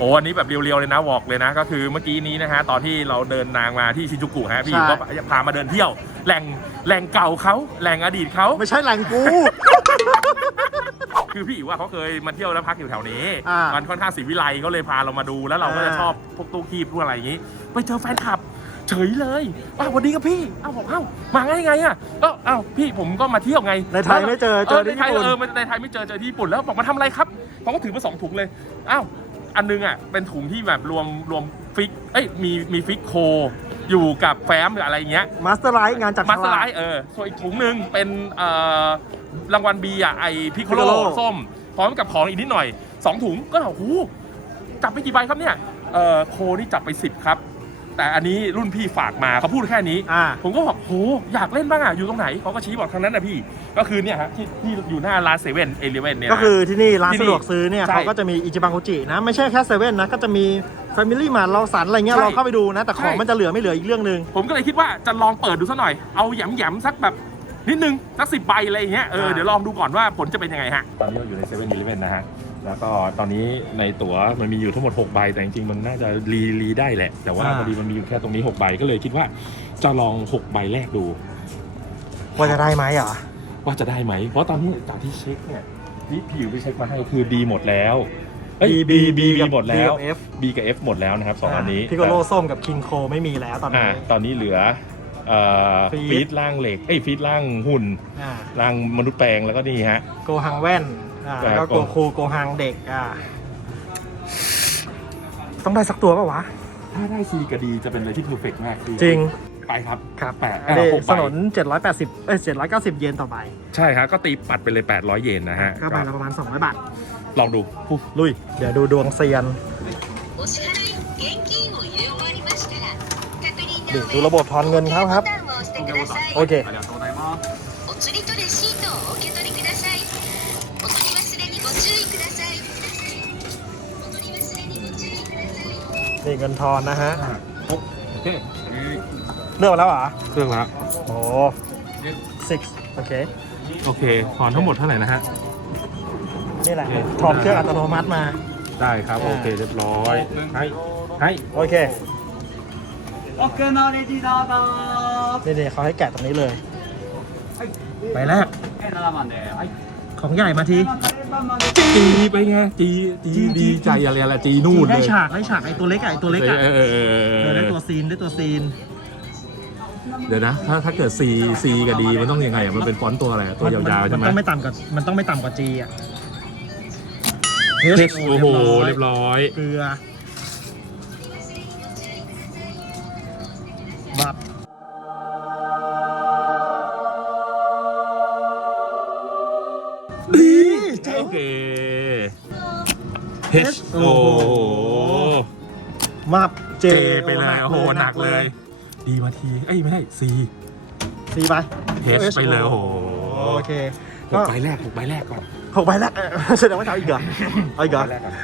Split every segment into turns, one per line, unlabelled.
โอ้อันนี้แบบเรียวๆเลยนะวอกเลยนะ ก็คือเมื่อกี้นี้นะฮะตอนที่เราเดินนางมาที่ชินจูกุฮะพี่
ใช่
ก็พามาเดินเที่ยวแหล่งแหล่งเก่าเขาแหล่งอดีตเขา
ไม่ใช่แหล่งกู
คือพี่อิ๋วว่าเขาเคยมาเที่ยวแล้วพักอยู่แถวนี้
อ่ามั
มันค่อนข้างศรีวิไลก็เลยพาเรามาดูแล้วเราก็จะ
อ่า
ชอบพวกตู้คีบพวกอะไรอย่างนี้ ไปเจอแฟนคลับ เฉยเลยอ้าวสวัสดีครับพี่อ้าวผมเอ้ามาไงไงอะก็อ้าวพี่ผมก็มาเที่ยวไง
ในไทยไม่เจอเจอ
ใน
ที่
ไทย
ญี่ปุ่น
เออในไทยไม่เจอเจอที่ญี่ปุ่นแล้วบอกมาทำอะไรครับเขาก็ถือมาสองถุงเลยอ้าว อันนึงอะเป็นถุงที่แบบรวมรวมฟิก เอ้ยมีมีฟิกโค อยู่กับแฟ้มหรืออะไรอย่างเงี้ย
มาสเตอร์ไลท์งานจัด
มาสเตอร์ไล
ฉลาก
ท์เออส่วนอีกถุงหนึ่งเป็นเอ่อรางวัลบีอะไอพิคโคโล
Piccolo
ส้ม พร้อมกับของอีกนิดหน่อย2ถุงก็โอ้โหจับไปกี่ใบครับเนี่ยเอ่อโคนี่จับไป 10 ครับ แต่อันนี้รุ่นพี่ฝากมาเขาพูดแค่นี้
อ่า
ผมก็บอกโหอยากเล่นบ้างอะอยู่ตรงไหนเขาก็ชี้บอกทางนั้นนะพี่ ก็คือเนี่ยฮะที่ที่อยู่หน้าร้านเซเว่นเอเลเว่นเนี่ย
ก็
นะ
คือที่นี่ร้าน
ที่นี่
สะดวกซื้อเนี่ย
ใช่
เขาก็จะมีอิจิบังโคจินะ ไม่ใช่แค่เซเว่นนะ ก็จะมี Family Mart เราสันอะไรเงี้ย
ใช่
เราเข้าไปดูนะ แต่ของ
ใช่
มันจะเหลือไม่เหลืออีกเรื่องหนึ่ง
ผมก็เลยคิดว่าจะลองเปิดดูสักหน่อย เอาหยำหยำๆสักแบบนิดนึงสักสิบใบอะไรอย่างเงี้ยเออ
อ่า
เดี๋ยวลองดูก่อนว่าผลจะเป็นยังไงฮะ ตอนนี้เราอยู่ในเซเว่นอีเลเว่นนะฮะ แล้วก็ตอนนี้ในตั๋วมันมีอยู่ทั้งหมด 6 ใบ แต่จริงๆ มันน่าจะรีรีได้แหละ แต่ว่าพอดีมันมีอยู่แค่ตรงนี้ 6 ใบ ก็เลยคิดว่าจะลอง 6 ใบแรกดู
ว่าจะได้ไหมเหรอ
ว่าจะได้ไหม เพราะตอนนี้จากที่เช็คเนี่ยนี่ผิวไปเช็คมาให้คือดีหมดแล้วเอ้ย B B B หมดแล้ว
B กับ F
B กับ F หมดแล้วนะครับสองอันนี้
พิโกโลส้มกับคิงโคไม่มีแล้วตอน
อ่า
นี้
ตอนนี้เหลือเอ่อ
ฟีด
ฟีดร่างเหล็กเอ้ยฟีดร่างหุ่น
อ่า
ร่างมนุษย์แปลงแล้วก็นี่ฮะ
โกฮังแว่น อ่า
แต่
แล้วก็
โก
โกคูโกฮังเด็กอ่าต้องได้สักตัวป่าวะ
ถ้าได้ซีกับดีจะเป็นอะไรที่เพอร์เฟกต์มากพี่
จริง
ไปครับ
ครับ
แปด
อันนี้
หกใบ
สนน780เอ้ย790 เยนต่อใบ
ใช่ครับก็ตีปัดไปเลย 800 เยนนะฮะ
ก็ใบละประมาณ 200 บาท
ลองดูปุ๊บ
ลุย เดี๋ยวดูดวงเซียน
お支払い現金を入れ終わりましたら確認の
เดี๋ยวดูระบบทอนเงินเขาครับ
ボタンを押してください
โอเค
お釣りとレシートをお受け取り
นี่เงินทอนนะฮะ
เลื
อกมแล้วเหรอ
เครื่องละ
โอ้ six โอเค
โอเคถอนทั้งหมดเท่าไหร่นะฮะ
นี่แหละ ถอนเครื่องอัตโนมัติมา
ได้ครับ โอเค เรียบร้อย ให้ให้
โอเค
โอเค
นี่เเขาให้แกะตรงนี้เลย ไปแล้
ว
ของใหญ่มาที
จีไปไงจีจีดีใจอะไรอะไรจีนู่นเล
ได้
ย
ฉากได้ฉากไอ้ตัวเล็กอะไอ้ตัวเล็กอะ
เออเออเออ
เออได้ตัวซีนได้ตัวซีน
เดี๋ยวนะ ถ้าถ้าเกิด C C กับ D มันต้องยังไงอะมันเป็นฟอนต์ตัวอะไรอะตัวยาวๆใช่ไหม
นต้องไม่ต่ำกว่ามันต้องไม่ต่ำกว่า G อะ
H โอ้โห เรียบร้อย
เกลือบับ
เค H โอ้โห
มับเจ
J ไปเลยโอ้โหหนักเลย ดีมาที เอ้ย ไม่ได้ C
ซีไป
H ไปเลยโอ้โห
โอเค
หกใบแรกหกใบแรกก่อน
หกใบแล้วเออแสดงว่าจะเอาอีกเหรอเอาอีกเหรอ
ใบแรกก่อน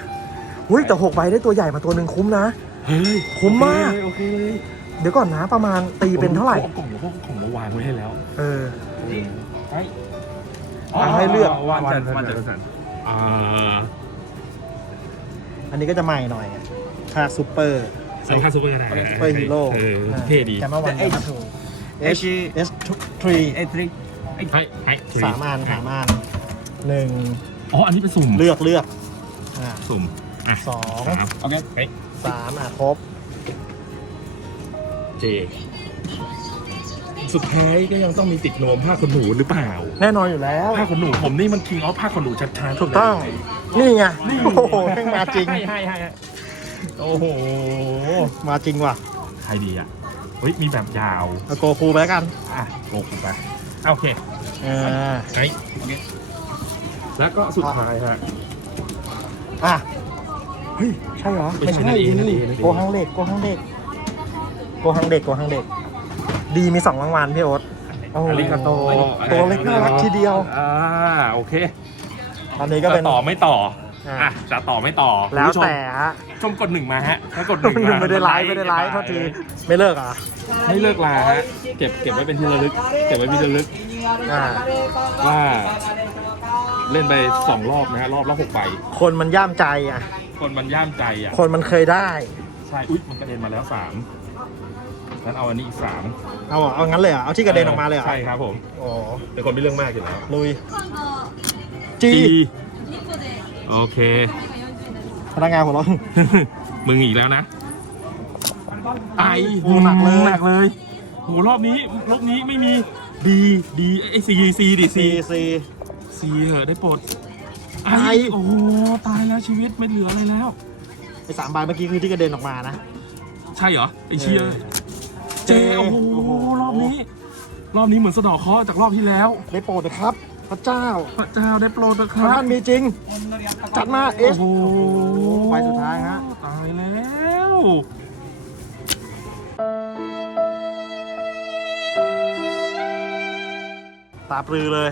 หุ้ยแต่หกใบได้ตัวใหญ่มาตัวหนึ่งคุ้มนะ
เฮ้ย
คุ้มมาก
โอเคเลย
เดี๋ยวก่อนนะประมาณตีเป็นเท่าไหร่
พวกกล่องพวกกล่องมาวางไว้ให้แล้ว
เออ
ให้
อะให้เลือก
วันจันทร์วันจันทร์ อั
นนี้ก็จะใหม่หน่อยค่าซูเปอร์
ใส่ค่าซูเปอร์อะได้
ซูเปอร์ฮีโร่
เอเท่ดี
แกมาวันแกมทูเอชเอ
สทรี
เอทรีไฮไสา
มอันสามอันหนึ่ง
อ๋อ อันนี้เป็นสุ่ม
เลือกเลือกอ่า
สุ่มอะ
สอง
โอเค
สามอะครบ
เจ สุดท้ายก็ยังต้องมีติดโนมผ้าขนหนูหรือเปล่า
แน่นอนอยู่แล้ว
ผ้าขนหนูผมนี่มันคิงออฟผ้าขนหนูชัดๆ
ถูกต้อง นี่ไง โอ้โหแม่งมาจริง
ให้ให้ให้โอ้โห
มาจริงว่ะ
ใครดีอะเฮ้ยมีแบบยาว
เอาโกคูไปแล้วกัน
อะโกกุไปอะโอเค
อ่า
ไอ้แล้วก็สุดท้ายฮะ
อะเฮ้ย ใช่เหรอ
ไม่ใช่นั่นเองนั่นเองนั่นเอง
โกฮังเด็กโกฮังเด็กโกฮังเด็กโกฮังเด็ก ดีมีสองรางวัลพี่โอ๊ตโอ้โห
อาริกาโต
ตัวเล็กน่ารักทีเดียว
อ่าโอเค
อันนี้ก็
จะ
เป็น
ต่อไม่ต่อ
อะ
อะจะต่อไม่ต่อ
แล้ว
คุณผู้ชม
แต่ฮะ
ชมกดหนึ่งมาฮะถ้ากดหนึ่งมา
ไม่ได้ไลฟ์ไม่ได้ไลฟ์โทษทีไม่เลิกอะ
ไม่เลิกลาฮะเก็บเก็บไว้เป็นที่ระลึก เก็บไว้เป็นที่ระลึก
อ่า
ว่าเล่นไปสองรอบนะฮะรอบละหกใบ
คนมันย่ามใจอะ
คนมันย่ามใจอะ
คนมันเคยได้
ใช่ อุ๊ย มันกระเด็นมาแล้วสาม งั้นเอาอันนี้อีกสาม
เอาเหรอเอางั้นเลยเหรอเอาที่กระเด็นออกมาเลยเหรอ
ใช่ครับผม
อ๋อ
เป็นคนไม่เรื่องมากอยู่แล้ว
ลุยจี
โอเค
พนักงานหัวเราะ
มึงอีกแล้วนะ ไอ
โอ้หนักเลย
หนักเลยโหรอบนี้รอบนี้ไม่มีดีดีไอซีซีดิซี
ซีซี
ซีเหอะได้โปรดไอ
ไอ
โอ้โหตายแล้วชีวิตไม่เหลืออะไรแล้ว
ไอ้สามใบเมื่อกี้คือที่กระเด็นออกมานะ
ใช่เหรอไอเชีย
เออ
เจโอ้โห
โอ้โห
รอบนี้ รอบนี้เหมือนสะเดอกเคราะห์จากรอบที่แล้ว
ได้โปรดนะครับ พระเจ้า
พระเจ้าได้โปรดนะค
พระ
รับ
ท่านมีจริง จัดมาเอ
โอ้
ส
โห
ใบสุดท้ายฮะ
ตายแล้ว
ตาปลือเลย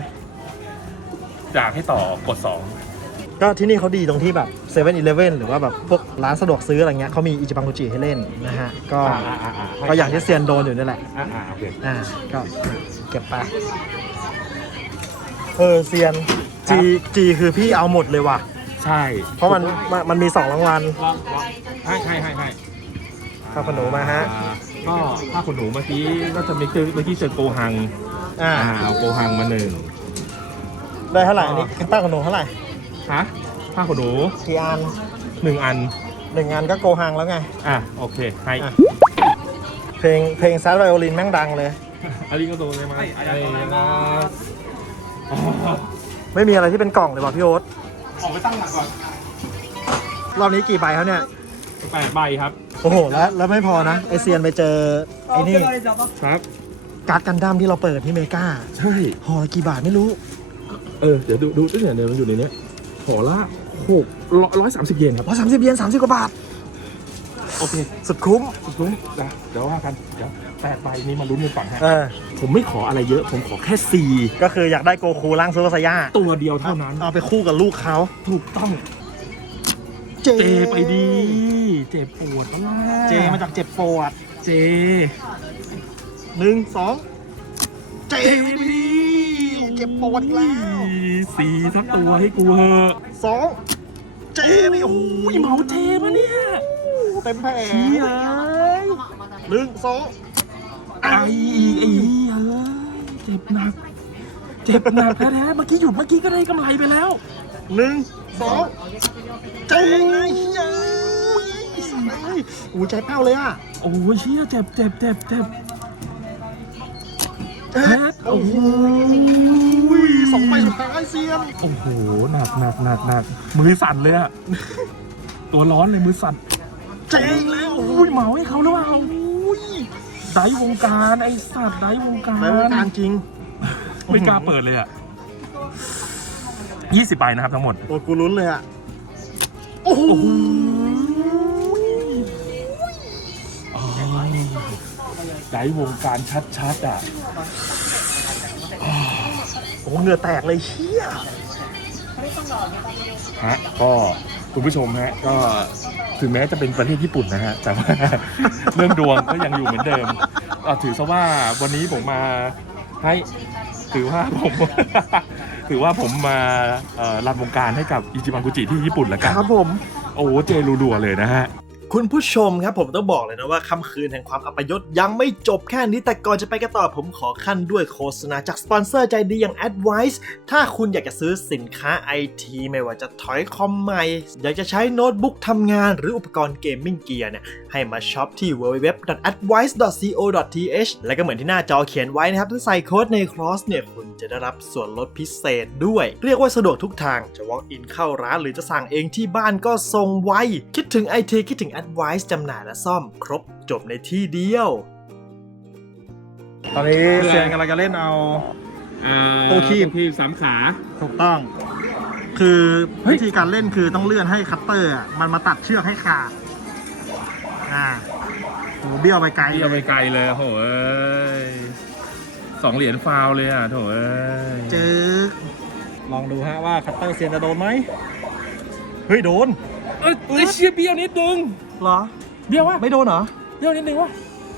จากให้ต่อกดสอง
ก็ที่นี่เขาดีตรงที่แบบ 7 e เ e ่ e อหรือว่าแบบพวกร้านสะดวกซื้ออะไรเงี้ยเขามีอิจิบังกุจิให้เล่นนะฮะก็
อ่าอ่าอ่า
ก็อย่างที่เซียนโดนอยู่นี่แหละ
อ่าอ่าโอเค
อ่าก็เก็บไปเออเซียนจีจีคือพี่เอาหมดเลยว่ะ
ใช่
เพราะมันมันมันมีสองรางวัล
ลองลองให้ให้ให้ให้
ข้าวขนมมาฮะ
อ่าก็ถ้าขนหนูเมื่อกี้ก็จะมีเจอเมื่อกี้เจอโกหัง
อ่า
อ่าเอาโกหังมาหนึ่ง
ได้เท่าไหร่อันนี้ตั้งขนมเท่าไหร่
ฮะ ผ้าขนหนู
กี่อัน
หนึ่งอัน
หนึ่งอันก็โกฮังแล้วไง
อะโอเคให้
อะ เพลงเพลงซัดไวโอลินแม่งดังเลย
อาริโกโตเลยมาไอ้นะ
ไม่มีอะไรที่เป็นกล่องเลยว่ะพี่โอ๊ต
ออกไปตั้งหลักก่อน
รอบนี้กี่ใบครับเนี่ย
แปดใบครับ
โอ้โห แล้วแล้วไม่พอนะไอเซียนไปเจอไอ้นี่
ครับ
การ์ดกันดั้มที่เราเปิดที่เมกา
ใช่
ห่อละกี่บาทไม่รู้
เออ เดี๋ยวดูดูตั้งแต่เดิมมันอยู่ในเนี้ยห่อละ หกร้อยสามสิบเยนครับ
ร้อยสามสิบเยนสามสิบกว่าบาท
โอเค
สุดคุ้ม
สุดคุ้มนะเดี๋ยวว่ากัน เดี๋ยวแปดใบนี้มาลุ้นกันก่อนฮะ
เออ
ผมไม่ขออะไรเยอะ ผมขอแค่สี่
ก็คืออยากได้โกคูร่างซูเปอร์ไซย่า
ตัวเดียวเท่านั้น
เอาไปคู่กับลูกเขา
ถูกต้อง
เจ
เจไปดี เจ็บปวดแล้ว
เจมาจากเจ็บปวด
เจ
หนึ่งสองเจ
เจ
ไป
ไป
ดี
ดี
เจ็บปวดอีกแล้ว
สี่สักตัวให้กูเหอะ
สอง เจไม่โอ้
อุ้
ย
ยเหมาเจปะเนี่ย
เต็มแผง
เชี่ย
หนึ่งสอง
ไอ้อีกไอ้เหี้ยเอ้ยเจ็บหนัก เจ็บหนักแท้ๆเมื่อกี้หยุดเมื่อกี้ก็ได้กำไรไปแล้ว
หนึ่งสองเจเฮ้ยอู้ใจเป้าเลยอะ
โอ้ยเชี่ยเจ็บเจ็บเจ็บเจ็บ
เอ๊ะโอ้โห สองใบสุดท้ายเซียน
โอ้โหหนักหนักหนักหนักมือสั่นเลยอะตัวร้อนเลยมือสั่น
เจ๊งแล้ว
อุ้ยเหมาให้เขาหรือเปล่าอุ้ยไดวงการไอสัตว์ไดวงการ
ในวงการจริง
ไม่กล้าเปิดเลยอะยี่สิบใบนะครับทั้งหมด
โอ้กูลุ้นเลยอะโอ้โห
โอ้โหไดวงการชัดๆอะ
โอ้เหงื่อแตกเลยเชี่ย
ฮะก็คุณผู้ชมฮะก็ถึงแม้จะเป็นประเทศญี่ปุ่นนะฮะแต่ว่า เรื่องดวงก็ยังอยู่เหมือนเดิมอะถือซะว่าวันนี้ผมมาให้ถือว่าผมถือว่าผมมาเอ่อรันวงการให้กับอิจิบังกุจิที่ญี่ปุ่นแล้วกัน
ครับผม
โอ้โหเจรัวๆเลยนะฮะ
คุณผู้ชมครับผมต้องบอกเลยนะว่าค่ำคืนแห่งความอัปยศยังไม่จบแค่นี้แต่ก่อนจะไปกันต่อผมขอขั้นด้วยโฆษณาจากสปอนเซอร์ใจดีอย่าง Advice ถ้าคุณอยากจะซื้อสินค้าไอทีไม่ว่าจะถอยคอมใหม่ อยากจะใช้โน้ตบุ๊กทำงานหรืออุปกรณ์เกมมิ่งเกียร์เนี่ยให้มาช็อปที่ www.advice.co.th และก็เหมือนที่หน้าจอเขียนไว้นะครับถ้าใส่โค้ดในครอสเนี่ยคุณจะได้รับส่วนลดพิเศษด้วย เรียกว่าสะดวกทุกทางจะ walk in เข้าร้านหรือจะสั่งเองที่บ้านก็ส่งไวคิดถึงไอทีคิดถึง Advice จำหน่ายและซ่อมครบจบในที่เดียว ตอนนี้
เซี
เซี
ย
ย
น
น
กำ
กำ
ลั
ลั
ง
ง
จะ
จะ
เล่
เล่
น
น
เอา
เอา
โอ
โอคี
คี
บ
คีสามขา
ถูกต้อง คือ
เฮ้ย
วิธีการเล่นคือต้องเลื่อนให้คัตเตอร์อะมันมาตัดเชือกให้ขาดอ่าโหเบี้ยวไปไกล
ที่
เล
เอาไป
ย
ไกลเลยโหเอ้ยสองเหรียญฟาวเลยอะโถเอ้ย
เจอลองดูฮะว่าคัตเตอร์เซียนจะโดนไหมเฮ้ยโดน
เอ้ยเอ้ยเชียเบี้ยวนิดนึง
เหรอ
เบี้ยววะ
ไม่โดนเหรอ
เบี้ยวนิดนึงวะ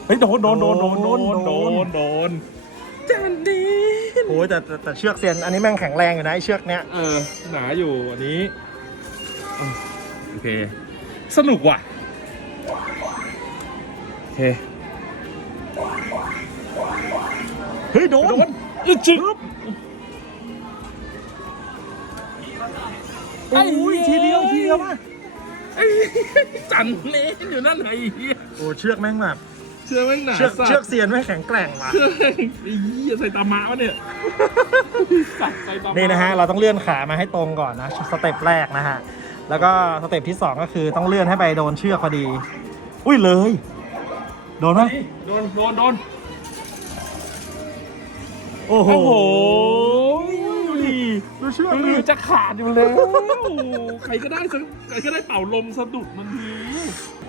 เฮ้ยโดนโดนโดนโดนโดน
โด
โด
น
นโดนจานดี
โอ้ยแต่แต่แต่เชือกเซียนอันนี้แม่งแข็งแรงอยู่นะไอเชือกเนี้ย
เออ หนาอยู่อันนี้เค สนุกว่ะ โอเค
เฮ้ยโดน
โดนอึดจึ๊บ
โอ้ยทีเดียวทีเดียวมา
ไอ้จันเละอยู่นั่นไอ้เหี้ย
โอ้เชือกแม่งแบบ
เชื่อแม่งหนา
เชือก
สัตว์
เชือกเสียนแม่งแข็งแกร่งว่ะ
เชื่อแม่งไอ้เหี้ยใส่ตามะวะเนี่ยสัตว์ใส่ตาม
นี่นะฮะ เราต้องเลื่อนขามาให้ตรงก่อนนะ สเต็ปแรกนะฮะ แล้วก็สเต็ปที่ 2 ก็คือต้องเลื่อนให้ไปโดนเชือกพอดี อุ้ยเลย โดนไหม
โดนโดนโดน
โอ้โห
โอ้โห
ดูเชือก
มื
ดิ
อจะขาดอยู่แล้วใครก็ได้สักใครก็ได้เป่าลมสะดุดมันที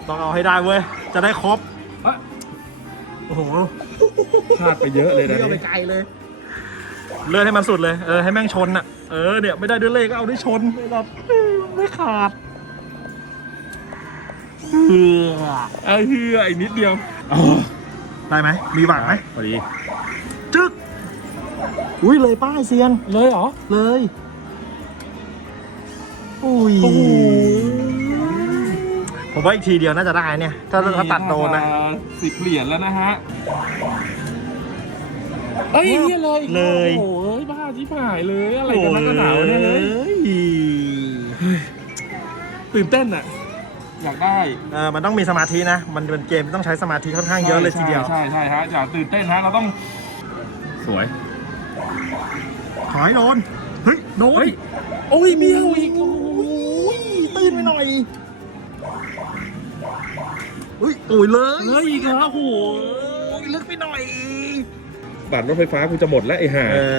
ต้องเอาให้ได้เว้ย จะได้ครบ
เอ้ย
โอ้โห
พลาดไปเยอะเลยนะ
เลื่อนไป
นี่
ไกลเลย เลื่อนให้มันสุดเลย เออให้แม่งชนอะ เออเนี่ยไม่ได้ด้วยเลขก็เอาด้วยชนไม่รับไม่ขาดเฮือ
เออเฮืออีกนิดเดียว
ได้ไหม มีหวังไหม
พอดี
จึ๊ก อุ้ยเลยป้ายเซียน
เลยเหรอ
เลย อุ้ย
โอ้โห
ผมว่าอีกทีเดียวน่าจะได้เนี่ย ถ้าถ้าตัดโดนนะ
สิบเหรียญแล้วนะฮะ เอ้ยเนี่ยเลย
เลย
โอ้โหเอ้ยบ้าชิบหายเลยอะไรกันนักกันหนาวเนี่ยเฮ้ย
โอ้ย
ตื่นเต้นอะ อยากได้
เออมันต้องมีสมาธินะ มันเป็นเกมที่ต้องใช้สมาธิค่อนข้างเยอะเลยทีเดียว
ใช่ใช่ใช่ฮะอย่าตื่นเต้นฮะ เราต้อง สวย
ข อให้โดน เฮ้ย โดน
เฮ้ยโอ้ยเบี้ยวอีก โอ้ย
ตื้นไปหน่อยอุ้ยโอ้ยเลย
เลยอีกแล้วโอ้โห
โอ้ยลึกไปหน่อย
บัตรรถไฟฟ้ากูจะหมดแล้วไอ้ห่า
เออ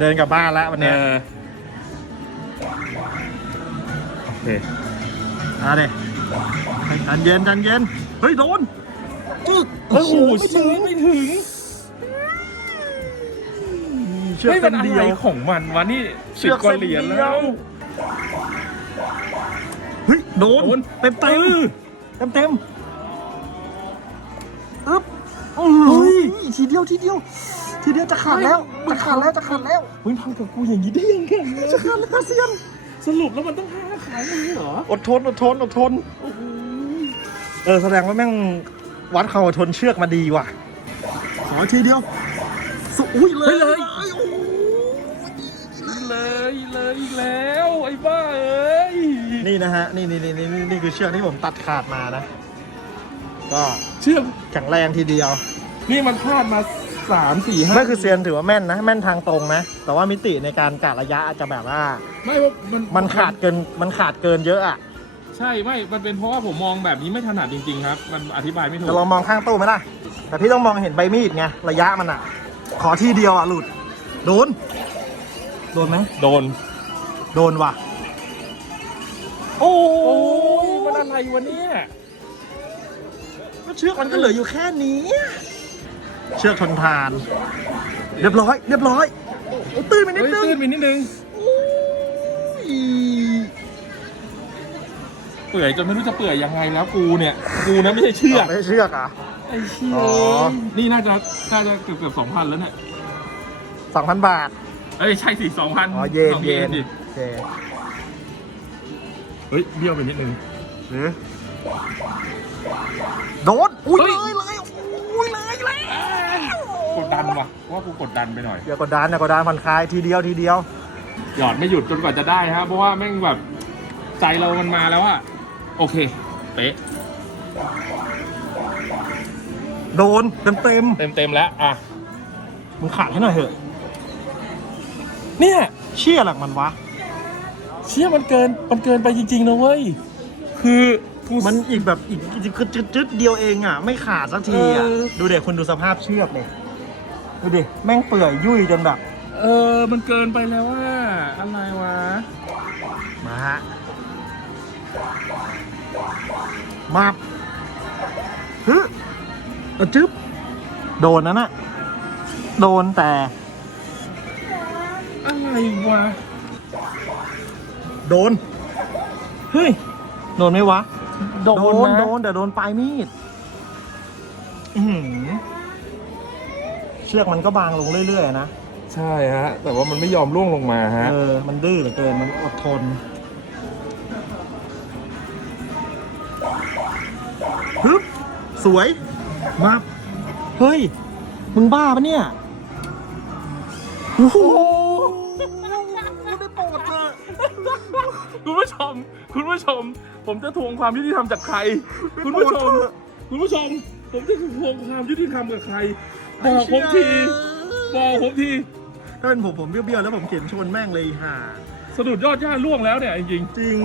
เดินกลับบ้านแล้ววันเนี้ย
เออโอเค
อะเด็จันเย็นจันเย็น เฮ้ย โดนจึ๊ก
โอ้โห
ไม่
เชื่
ถึ
องไม่ถึง
เชือก
ไม่
เส้
เป็น
น
อะ
เดี
ไร
ยว
ของมันวะนี่
เชื
สิบ
อก
กว่า
เส้น
เหรียญ
เดี
แล้
ยววเฮ้ยโดน
โดน
เต็ม
เอ
เต็ม
อ
เต็มเต็มอึ๊บโอ้ยทีเดียวทีเดียว ทีเดียวจะขาดแล้วจะขาดแล้วจะขาดแล้ว
มึงทำกับกูอย่างนี้ได้ยังไง
จะขาดแล้วเซียน
สรุปแล้วมันต้องห้าครั้งเลยเหรอ
อดทนอดทนอดทนเออแสดงว่าแม่งวัดความอดทนเชือกมาดีว่ะขอทีเดียวสุอุ้ยเลย
เลย
โอ้โห
เลยเลยอีกแล้วไอ้บ้าเอ้ย
นี่นะฮะ นี่นี่นี่นี่นี่นี่คือเชือกที่ผมตัดขาดมานะ ก็
เชื่อม
แข็งแรงทีเดียว
นี่มันพลาดมาสามสี่ห้า
นั่นคือเซียนถือว่าแม่นนะ แม่นทางตรงนะ แต่ว่ามิติในการกะระยะอาจจะแบบว่า
ไม่ว่ามัน
มันขาดเกิน มันขาดเกินเยอะอะ
ใช่ไม่ มันเป็นเพราะว่าผมมองแบบนี้ไม่ถนัดจริงๆครับ มันอธิบายไม่ถูก
จะลองมองข้างตู้ไหมล่ะ แต่พี่ต้องมองเห็นใบมีดไง ระยะมันอะ ขอทีเดียวอะหลุด โดนโดนไหม
โดน
โดนว่ะ โอ้
โอ้ยมันอะไรวะเนี่ย
ก็เชือกมันก็เหลืออยู่แค่นี้ เชือกทนทาน เรียบร้อย เรียบร้อยโอ้ตื้นไปนิด
เฮ้ย
นึง
ตื้นไปนิดนึง
โอ้ย
เปื่อยจนไม่รู้จะเปื่อยยังไงแล้วกูเนี่ย กูนะไม่ใช่เชือก
ไม่ใช่เชือกอะ
ไอ้เชี่ย
อ๋อ
นี่น่าจะน่าจะเกือบเกือบสองพันแล้วเนี่ย
สองพันบาท
เอ้ย ใช่สิสองพัน
อ๋อเยน
สอง
เยน
ดิ
โอเค
เฮ้ย เบี้ยวไปนิดนึง
หรือโดนอุ้ย
เฮ้
เลยย เลยอุ้ยเลยเลย
กดดันว่ะว่ากูกดดันไปหน่อย
อย่ากดดันอย่ากดดันผ่อนคลายทีเดียวทีเดียว
หยอดไม่หยุดจนกว่าจะได้ฮะ เพราะว่าแม่งแบบใจเรามันมาแล้วอะโอเค เป๊ะ
โดนเต็มเต็ม
เต็มเต็มๆแล้ว อะ
ๆมึงขาดให้หน่อยเถอะ
เนี่ย
เชี่ยหลักมันวะ
เชี่ยมันเกินมันเกินไปจริงๆนะเว้ย คือกู
มันอีกแบบอีกอีกคือจึ๊ดจึ๊ดเดียวเองอะ ไม่ขาดสักทีอะ
เออ
ดูเด็กคุณดูสภาพเชือกเลยดูดิแม่งเปื่อยยุ่ยจนแบบ
เออ มันเกินไปแล้วว่าอะไรวะ
มาฮะมาฮึเอาจึ๊บโดนนั่นน่ะ โดนแต่
อะไรวะ
โดน เฮ้ย โดนไหมวะ
โดโดน
โดนแต่โดนปลายมีดเชือกมันก็บางลงเรื่อยๆนะ
ใช่ฮะ แต่ว่ามันไม่ยอมร่วงลงมาฮะ
เออ มันดื้อเหลือเกิน มันอดทนฮึบสวย
มาบ
เฮ้ย มึงบ้าปะเนี่ย โอ้
ม ผมจะทวงความยุติธรรมจากใคร คุณผู้ชม คุณผู้ชม ผมจะทวงความยุติธรรมกับใคร บอกผมที บอกผมที
ถ้าเป็นผมผมเบี้ยวๆแล้วผมเขียนชนแม่งเลยห่า
สะดุดยอดหญ้าล่วงแล้วเนี่ยจริง
จริง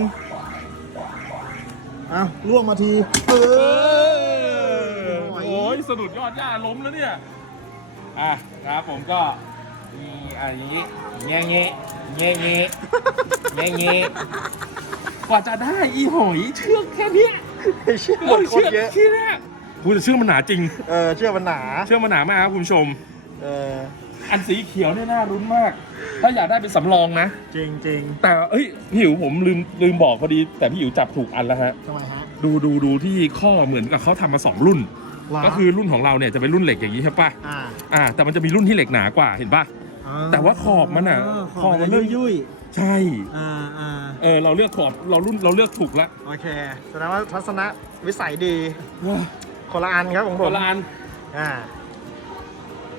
อ้าวล่วงมาที เอ
ๆเอ
อ
อโอ้ยสะดุดยอดหญ้าล้มแล้วเนี่ย อะครับผมก็มีอะไรอย่างงี้แง่เงี้แง่เงี้แง่เงี้ กว่าจะได้อีหอยเชือกแค่เนี้ย
เชื่อหมดคนเยอะ
เชือกแค่เนี้ยคุณเชือกมันหนาจริง
เออเชื่อมันหนา
เชือกมันหนามากครับคุณผู้ชม
เออ
อันสีเขียวเนี่ยน่ารุ้นมาก ถ้าอยากได้เป็นสำรองนะ
จริงจริง
แต่เอ้ยพี่หิวผมลืมลืมบอกพอดี แต่พี่หิวจับถูกอันแล้วฮะ
ทำไมฮะ
ดูดูดูที่ข้อเหมือนกับเขาทำมาสองรุ่น
ว้าว
ก็คือรุ่นของเราเนี่ยจะเป็นรุ่นเหล็กอย่างนี้ใช่ปะ
อ่า
อ่า แต่มันจะมีรุ่นที่เหล็กหนากว่าเห็นปะ แต่ว่าขอบมันอะ
ขอบมัน
ขอบมันเริ่
ยุ่
ม
ยยุ่ย
ใช่
ๆอ่าอ่า
เออเราเลือกขอบเรารุ่นเราเลือกถูกละ
โอเคแสดงว่าทัศนวิสัยดี
ว้า
คนละอันครับของ
โบ
ผม
ราณ
อ่า